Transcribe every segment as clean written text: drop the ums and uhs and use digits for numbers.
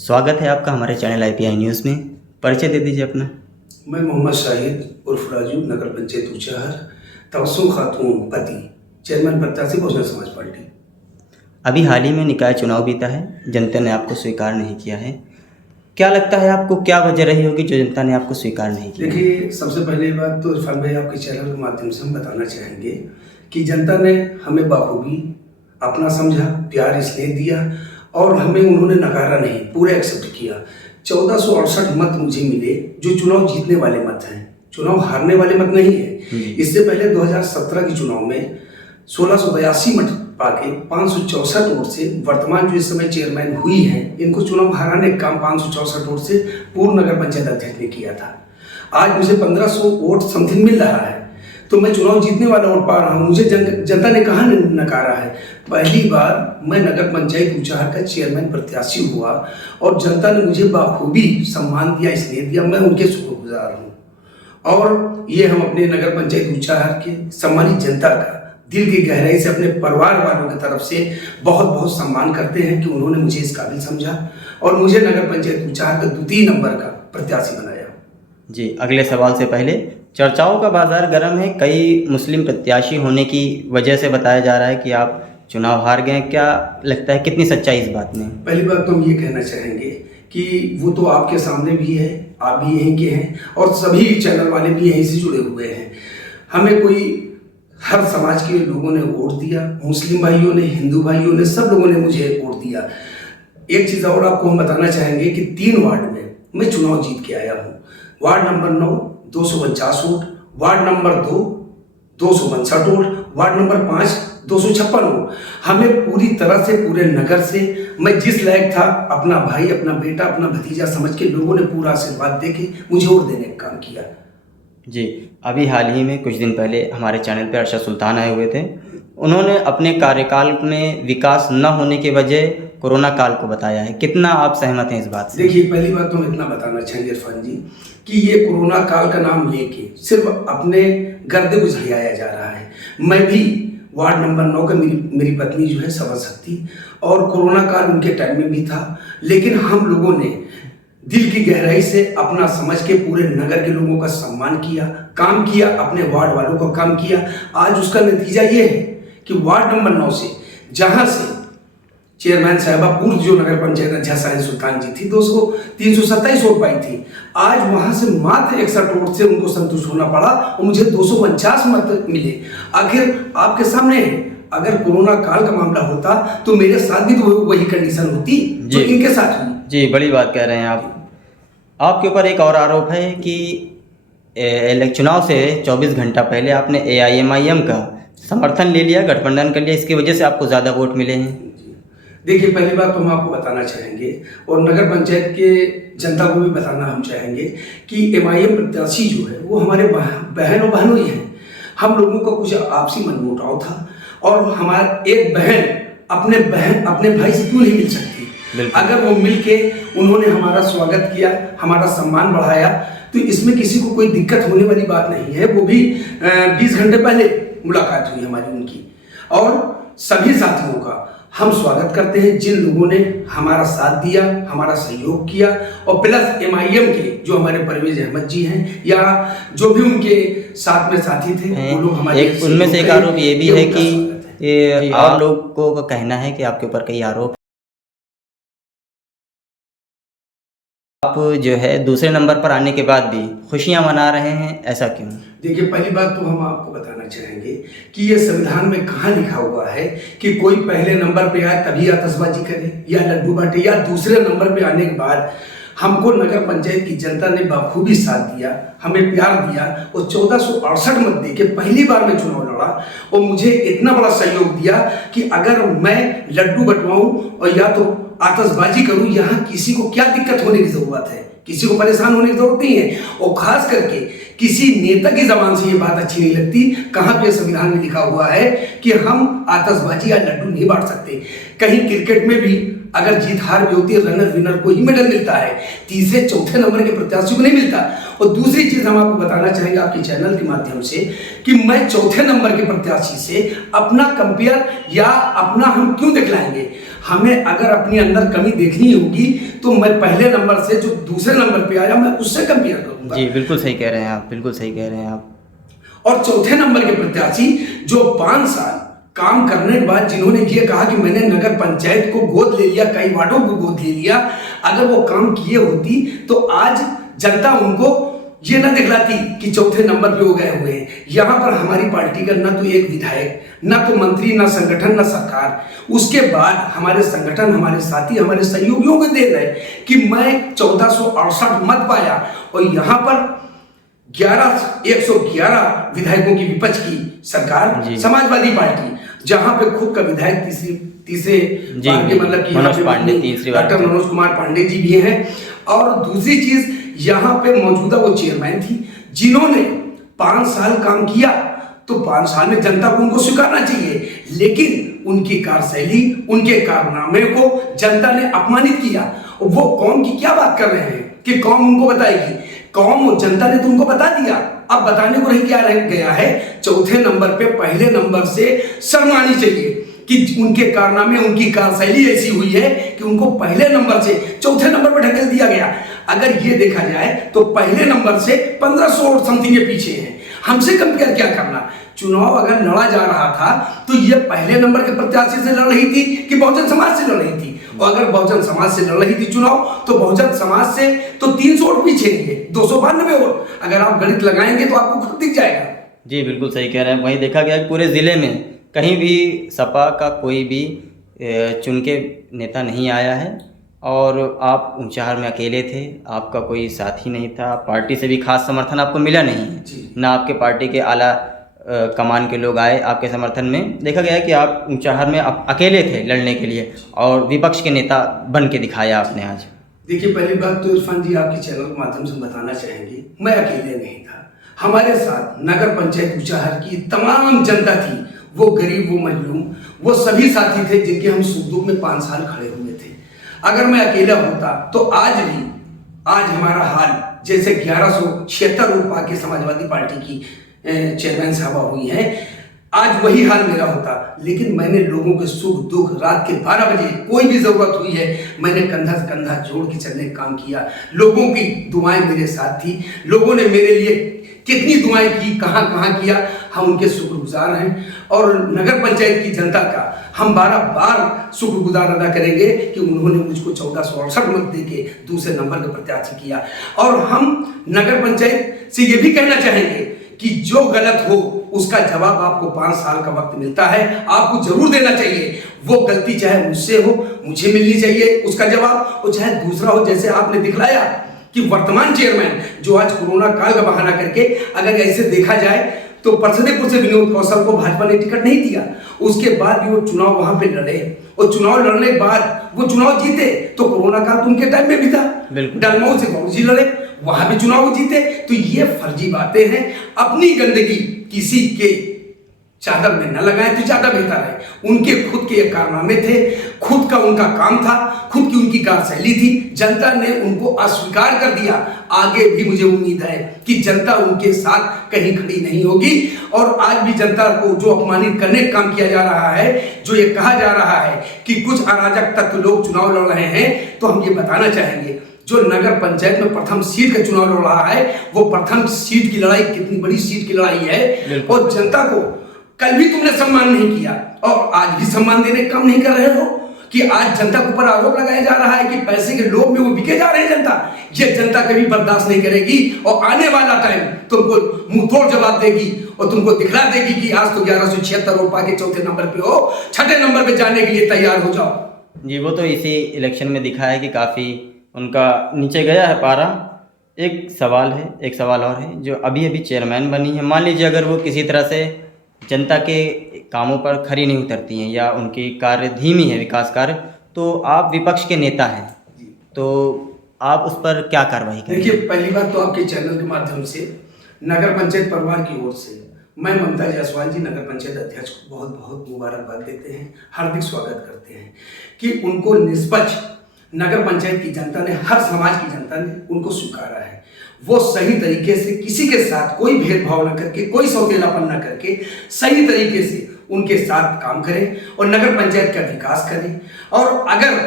स्वागत है आपका हमारे चैनल IPI न्यूज़ में। परिचय दे दीजिए अपना। मैं मोहम्मद शाहिद उर्फ राजू, नगर पंचायत ऊंचाहर, तबस्सुम खातून पति, चेयरमैन प्रत्याशी बहुजन समाज पार्टी। अभी हाल ही में निकाय चुनाव बीता है, जनता ने आपको स्वीकार नहीं किया है। क्या लगता है आपको, क्या वजह रही होगी जो जनता ने आपको स्वीकार नहीं किया? देखिए, सबसे पहली बात तो इरफान भाई आपके चैनल के माध्यम से हम बताना चाहेंगे कि जनता ने हमें बाखूबी अपना समझा, प्यार स्नेह दिया और हमें उन्होंने नकारा नहीं, पूरा एक्सेप्ट किया। 1468 मत मुझे मिले जो चुनाव जीतने वाले मत हैं, चुनाव हारने वाले मत नहीं है। इससे पहले 2017 के चुनाव में 1682 मत पाके 564 वोट से वर्तमान जो इस समय चेयरमैन हुई हैं, इनको चुनाव हराने का काम 564 वोट से पूर्व नगर पंचायत अध्यक्ष ने किया था। आज मुझे 1500 वोट समथिंग मिल रहा है, तो मैं चुनाव जीतने वाला वोट पा रहा हूँ। मुझे जनता ने कहाँ नकारा है? पहली बार मैं नगर पंचायत ऊंचाहर का चेयरमैन प्रत्याशी हुआ और जनता ने मुझे बाखूबी सम्मान दिया, स्नेह दिया। मैं उनके शुक्रगुजार हूँ और ये हम अपने नगर पंचायत ऊंचाहर के सम्मानित जनता का दिल की गहराई से, अपने परिवार वालों की तरफ से बहुत बहुत सम्मान करते हैं कि उन्होंने मुझे इस काबिल समझा और मुझे नगर पंचायत ऊंचाहर का 2 नंबर का प्रत्याशी बनाया। जी, अगले सवाल से पहले, चर्चाओं का बाजार गर्म है। कई मुस्लिम प्रत्याशी होने की वजह से बताया जा रहा है कि आप चुनाव हार गए। क्या लगता है, कितनी सच्चाई इस बात में? पहली बात तो हम ये कहना चाहेंगे कि वो तो आपके सामने भी है, आप भी यहीं के हैं और सभी चैनल वाले भी यहीं से जुड़े हुए हैं। हमें कोई, हर समाज के लोगों ने वोट दिया, मुस्लिम भाइयों ने, हिंदू भाइयों ने, सब लोगों ने मुझे वोट दिया। एक चीज़ और आपको हम बताना चाहेंगे कि 3 वार्ड में मैं चुनाव जीत के आया हूँ। Ward number 9 249 vote, ward number 2 259 vote, ward number 5 256 vote. हमें पूरी तरह से, पूरे नगर से मैं जिस लायक था, अपना भाई, अपना बेटा, अपना भतीजा समझ के लोगों ने पूरा आशीर्वाद दे के मुझे वोट देने का काम किया। जी, अभी हाल ही में कुछ दिन पहले हमारे चैनल पर अरशद सुल्तान आए हुए थे। उन्होंने अपने कार्यकाल में विकास न होने की वजह कोरोना काल को बताया है। कितना आप सहमत हैं इस बात से? देखिए, पहली बात तो हम इतना बताना चाहेंगे इरफान जी कि ये कोरोना काल का नाम लेके सिर्फ अपने गर्दे बुझाया जा रहा है। मैं भी वार्ड नंबर 9 का, मेरी पत्नी जो है सर्वशक्ति, और कोरोना काल उनके टाइम में भी था, लेकिन हम लोगों ने दिल की गहराई से अपना समझ के पूरे नगर के लोगों का सम्मान किया, काम किया, अपने वार्ड वालों का काम किया। आज उसका नतीजा ये है कि वार्ड नंबर 9 से, जहां से चेयरमैन साहिबा पूर्व जो नगर पंचायत अध्यक्ष शाहिद सुल्तान जी थी, 327 वोट पाई थी, आज वहां से मात्र 61 वोट से उनको संतुष्ट होना पड़ा और मुझे 249 मत मिले। आखिर आपके सामने है, अगर कोरोना काल का मामला होता तो मेरे साथ भी तो वही कंडीशन होती जो इनके साथ हुई। जी, बड़ी बात कह रहे हैं आप। आपके ऊपर एक और आरोप है कि चुनाव से 24 घंटा पहले आपने AIMIM का समर्थन ले लिया, गठबंधन कर लिया, इसकी वजह से आपको ज़्यादा वोट मिले हैं। देखिए, पहली बात तो हम आपको बताना चाहेंगे और नगर पंचायत के जनता को भी बताना हम चाहेंगे कि MIM प्रत्याशी जो है वो हमारे बहन और बहनों ही हैं। हम लोगों का कुछ आपसी मनमुटाव था और हमारा एक बहन अपने भाई से क्यों नहीं मिल सकती? अगर वो मिल के उन्होंने हमारा स्वागत किया, हमारा सम्मान बढ़ाया, तो इसमें किसी को कोई दिक्कत होने वाली बात नहीं है। वो भी 20 घंटे पहले मुलाकात हुई हमारी उनकी, और सभी साथियों का हम स्वागत करते हैं जिन लोगों ने हमारा साथ दिया, हमारा सहयोग किया, और प्लस MIM के जो हमारे परवेज अहमद जी हैं या जो भी उनके साथ में साथी थे, वो लोग हमारे उनमें से एक आरोप ये भी है कि आप लोगों का कहना है कि आपके ऊपर कई आरोप, आप जो है दूसरे नंबर पर आने के बाद भी खुशियां मना रहे हैं, ऐसा क्यों? देखिए, पहली बात तो हम आपको बताना चाहेंगे कि ये संविधान में कहाँ लिखा हुआ है कि कोई पहले नंबर पे आए तभी आतिशबाजी करे या लड्डू बांटे, या दूसरे नंबर पे आने के बाद। हमको नगर पंचायत की जनता ने बाखूबी साथ दिया, हमें प्यार दिया और 1468 मत दे के पहली बार मैं चुनाव लड़ा और मुझे इतना बड़ा सहयोग दिया कि अगर मैं लड्डू बंटवाऊं और या तो आतिशबाजी करूं, यहाँ किसी को क्या दिक्कत होने की जरूरत है? किसी को परेशान होने की जरूरत नहीं है। और खास करके किसी नेता की जबान से ये बात अच्छी नहीं लगती। कहाँ पे संविधान में लिखा हुआ है कि हम आतिशबाजी या लड्डू नहीं बांट सकते? कहीं क्रिकेट में भी अगर जीत हार भी होती है, रनर विनर को ही मेडल मिलता है, तीसरे चौथे नंबर के प्रत्याशी को नहीं मिलता। और दूसरी चीज हम आपको बताना चाहेंगे आपके चैनल के माध्यम से कि मैं चौथे नंबर के प्रत्याशी से अपना कंपेयर या अपना हम क्यों दिखलाएंगे। हमें अगर अपनी अंदर कमी देखनी होगी तो मैं पहले नंबर से जो दूसरे नंबर पे आया मैं उससे कंपेयर करूंगा। जी बिल्कुल सही कह रहे हैं आप, बिल्कुल सही कह रहे हैं आप। और चौथे नंबर के प्रत्याशी जो 5 साल काम करने के बाद जिन्होंने ये कहा कि मैंने नगर पंचायत को गोद ले लिया, कई वार्डों को गोद ले लिया, अगर वो काम किए होती तो आज जनता उनको ये ना दिखलाती कि चौथे नंबर पे हो गए हुए हैं। यहाँ पर हमारी पार्टी का ना तो एक विधायक, ना तो मंत्री, ना संगठन, ना सरकार, उसके बाद हमारे संगठन, हमारे साथी, हमारे सहयोगियों को दे रहे कि मैं 1468 मत पाया और यहाँ पर 111 विधायकों की विपक्ष की सरकार समाजवादी पार्टी, जहां पे खुद का विधायक तीसरे बार के मतलब कि डॉक्टर मनोज कुमार पांडे जी भी हैं। और दूसरी चीज यहाँ पे मौजूदा वो चेयरमैन थी जिन्होंने 5 साल काम किया, तो 5 साल में जनता को उनको स्वीकारना चाहिए, लेकिन उनकी कार्यशैली, उनके कारनामे को जनता ने अपमानित किया। वो कौम की क्या बात कर रहे हैं कि कौम उनको बताएगी, कौम और जनता ने तुमको बता दिया। अब बताने को नहीं क्या रह गया है, चौथे नंबर पे पहले नंबर से शर्म आनी चाहिए कि उनके कारनामे, उनकी कार्यशैली ऐसी हुई है कि उनको पहले नंबर से चौथे नंबर पर ढकेल दिया गया। अगर ये देखा जाए तो पहले नंबर से 1500 और समथिंग के पीछे है। हमसे कंपेयर क्या करना। चुनाव अगर लड़ा जा रहा था तो ये पहले नंबर के प्रत्याशी से लड़ रही थी कि बहुजन समाज से लड़ रही थी। और अगर बहुजन समाज से लड़ रही थी चुनाव, तो बहुजन समाज से तो 300 वोट पीछे है, 292 वोट। अगर आप गणित लगाएंगे तो आपको खुद दिख जाएगा। जी बिल्कुल सही कह रहे हैं। वहीं देखा गया कि पूरे ज़िले में कहीं भी सपा का कोई भी चुन के नेता नहीं आया है और आप ऊंचाहार में अकेले थे, आपका कोई साथी नहीं था, पार्टी से भी खास समर्थन आपको मिला नहीं है, ना आपके पार्टी के आला कमान के लोग आए आपके समर्थन में। देखा गया कि आप ऊंचाहार में अकेले थे लड़ने के लिए और विपक्ष के नेता बन के दिखाया आपने आज। देखिए, पहली बात तो इरफान जी आपके चैनल के माध्यम से बताना चाहेंगे, मैं अकेले नहीं था। हमारे साथ नगर पंचायत ऊंचाहार की तमाम जनता थी, वो गरीब, वो मजलूम, वो सभी साथी थे जिनके हम सुख दुख में 5 साल खड़े हुए थे। अगर मैं अकेला होता तो आज हमारा हाल जैसे 1176 वोट पाके समाजवादी पार्टी की चेयरमैन साहबा हुई है, आज वही हाल मेरा होता। लेकिन मैंने लोगों के सुख दुख, रात के 12 बजे कोई भी जरूरत हुई है, मैंने कंधा से कंधा जोड़ के चलने का काम किया। लोगों की दुआएं मेरे साथ थी, लोगों ने मेरे लिए कितनी दुआएं की, कहाँ कहाँ किया, हम उनके शुक्रगुजार हैं। और नगर पंचायत की जनता का हम 12 बार शुक्रगुजार अदा करेंगे कि उन्होंने मुझको 1468 मत देके दूसरे नंबर का प्रत्याशी किया। और हम नगर पंचायत से ये भी कहना चाहेंगे कि जो गलत हो उसका जवाब आपको 5 साल का वक्त मिलता है, आपको जरूर देना चाहिए। वो गलती चाहे मुझसे हो, मुझे मिलनी चाहिए उसका जवाब, और चाहे दूसरा हो। जैसे आपने दिखलाया कि वर्तमान चेयरमैन जो आज कोरोना काल का बहाना करके, अगर ऐसे देखा जाए तो परसदेपुर से विनोद कौशल को भाजपा ने टिकट नहीं दिया, उसके बाद भी वो चुनाव वहां पे लड़े और चुनाव लड़ने के बाद वो चुनाव जीते। तो कोरोना काल तो उनके टाइम में भी था, डलमऊ से गौर जी लड़े, वहां भी चुनाव जीते। तो ये फर्जी बातें हैं। अपनी गंदगी किसी के चादर में न लगाएं तो ज्यादा बेहतर है। उनके खुद के कारनामे थे, खुद का उनका काम था, खुद की उनकी कार्यशैली थी, जनता ने उनको अस्वीकार कर दिया। आगे भी मुझे उम्मीद है कि जनता उनके साथ कहीं खड़ी नहीं होगी। और आज भी जनता को जो अपमानित करने का काम किया जा रहा है, जो ये कहा जा रहा है कि कुछ अराजक तत्व लोग चुनाव लड़ रहे हैं, तो हम ये बताना चाहेंगे जो नगर पंचायत में प्रथम सीट का चुनाव लड़ रहा है, वो प्रथम सीट की लड़ाई कितनी बड़ी सीट की लड़ाई है। और जनता को कल भी तुमने सम्मान नहीं किया और आज भी सम्मान देने का काम नहीं कर रहे हो कि आज जनता के ऊपर आरोप लगाया जा रहा है कि पैसे के लोभ में वो बिके जा रहे हैं। जनता ये जनता कभी बर्दाश्त नहीं करेगी और आने वाला टाइम तुमको मुंह तोड़ जवाब देगी और तुमको दिखला देगी कि आज तो 1176 वोट पाके चौथे नंबर पे हो, छठे नंबर पे जाने के लिए तैयार हो जाओ। जी, वो तो इसी इलेक्शन में दिखा है कि काफ़ी उनका नीचे गया है पारा। एक सवाल और है, जो अभी अभी चेयरमैन बनी है, मान लीजिए अगर वो किसी तरह से जनता के कामों पर खरी नहीं उतरती हैं या उनकी कार्य धीमी है, विकास कार्य, तो आप विपक्ष के नेता हैं, तो आप उस पर क्या कार्रवाई करेंगे? देखिए, पहली बात तो आपके चैनल के माध्यम से नगर पंचायत परिवार की ओर से मैं ममता जायसवाल जी नगर पंचायत अध्यक्ष को बहुत बहुत मुबारकबाद देते हैं, हार्दिक स्वागत करते हैं कि उनको निष्पक्ष नगर पंचायत की जनता ने, हर समाज की जनता ने उनको स्वीकारा है। वो सही तरीके से किसी के साथ कोई भेदभाव न करके, कोई सौतेलापन न करके सही तरीके से उनके साथ काम करें और नगर पंचायत का विकास करें। और अगर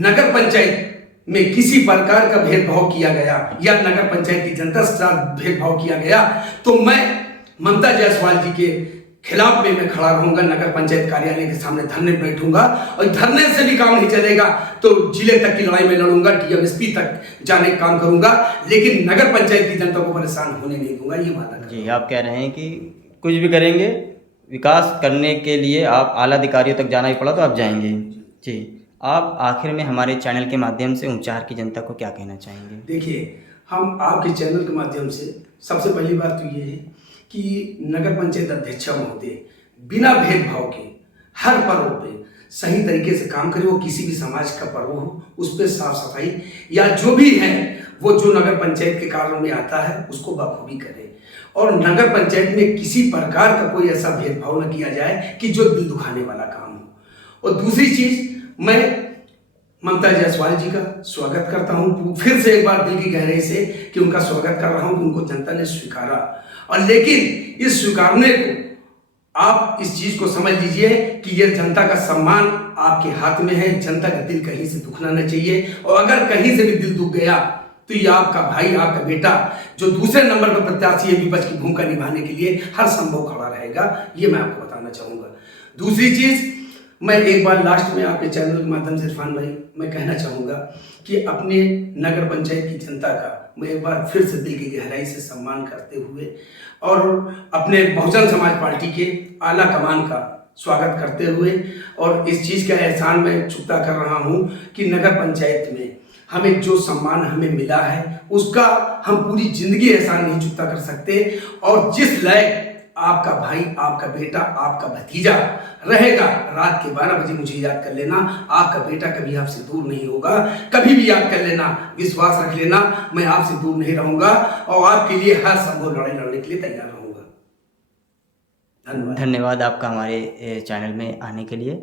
नगर पंचायत में किसी प्रकार का भेदभाव किया गया या नगर पंचायत की जनता के साथ भेदभाव किया गया तो मैं ममता जायसवाल जी के खिलाफ में मैं खड़ा रहूंगा, नगर पंचायत कार्यालय के सामने धरने बैठूंगा और धरने से भी काम नहीं चलेगा तो जिले तक की लड़ाई में लड़ूंगा, डीएमएसपी तक जाने का काम करूंगा, लेकिन नगर पंचायत की जनता को परेशान होने नहीं दूंगा, ये वादा जी। आप कह रहे हैं कि कुछ भी करेंगे, विकास करने के लिए आप आला अधिकारियों तक जाना ही पड़ा तो आप जाएंगे। जी, आप आखिर में हमारे चैनल के माध्यम से ऊंचाहार की जनता को क्या कहना चाहेंगे? देखिए, हम आपके चैनल के माध्यम से सबसे पहली बात तो ये है कि नगर पंचायत अध्यक्ष महोदय बिना भेदभाव के हर पर्व पे सही तरीके से काम करे। वो किसी भी समाज का पर्व हो, उस पर साफ सफाई या जो भी है वो जो नगर पंचायत के कार्यों में आता है उसको बखूबी करे और नगर पंचायत में किसी प्रकार का कोई ऐसा भेदभाव न किया जाए कि जो दिल दुखाने वाला काम हो। और दूसरी चीज, मैं ममता जायसवाल जी का स्वागत करता हूं फिर से एक बार दिल की गहराई से कि उनका स्वागत कर रहा हूं कि उनको जनता ने स्वीकारा। और लेकिन इस स्वीकारने को आप इस चीज को समझ लीजिए कि यह जनता का सम्मान आपके हाथ में है। जनता का दिल कहीं से दुखना नहीं चाहिए और अगर कहीं से भी दिल दुख गया तो ये आपका भाई, आपका बेटा जो दूसरे नंबर पर प्रत्याशी है विपक्ष की भूमिका निभाने के लिए हर संभव खड़ा रहेगा, ये मैं आपको बताना चाहूंगा। दूसरी चीज, मैं एक बार लास्ट में आपके चैनल के माध्यम से इरफान भाई मैं कहना चाहूँगा कि अपने नगर पंचायत की जनता का मैं एक बार फिर से दिल की गहराई से सम्मान करते हुए और अपने बहुजन समाज पार्टी के आला कमान का स्वागत करते हुए और इस चीज़ का एहसान मैं चुकता कर रहा हूँ कि नगर पंचायत में हमें जो सम्मान हमें मिला है उसका हम पूरी जिंदगी एहसान नहीं चुकता कर सकते। और जिस लायक आपका भाई, आपका बेटा, आपका भतीजा रहेगा, रात के 12 बजे मुझे याद कर लेना। आपका बेटा कभी आपसे दूर नहीं होगा, कभी भी याद कर लेना, विश्वास रख लेना, मैं आपसे दूर नहीं रहूंगा और आपके लिए हर संभव लड़ाई लड़ने के लिए तैयार रहूंगा। धन्यवाद। धन्यवाद आपका हमारे चैनल में आने के लिए।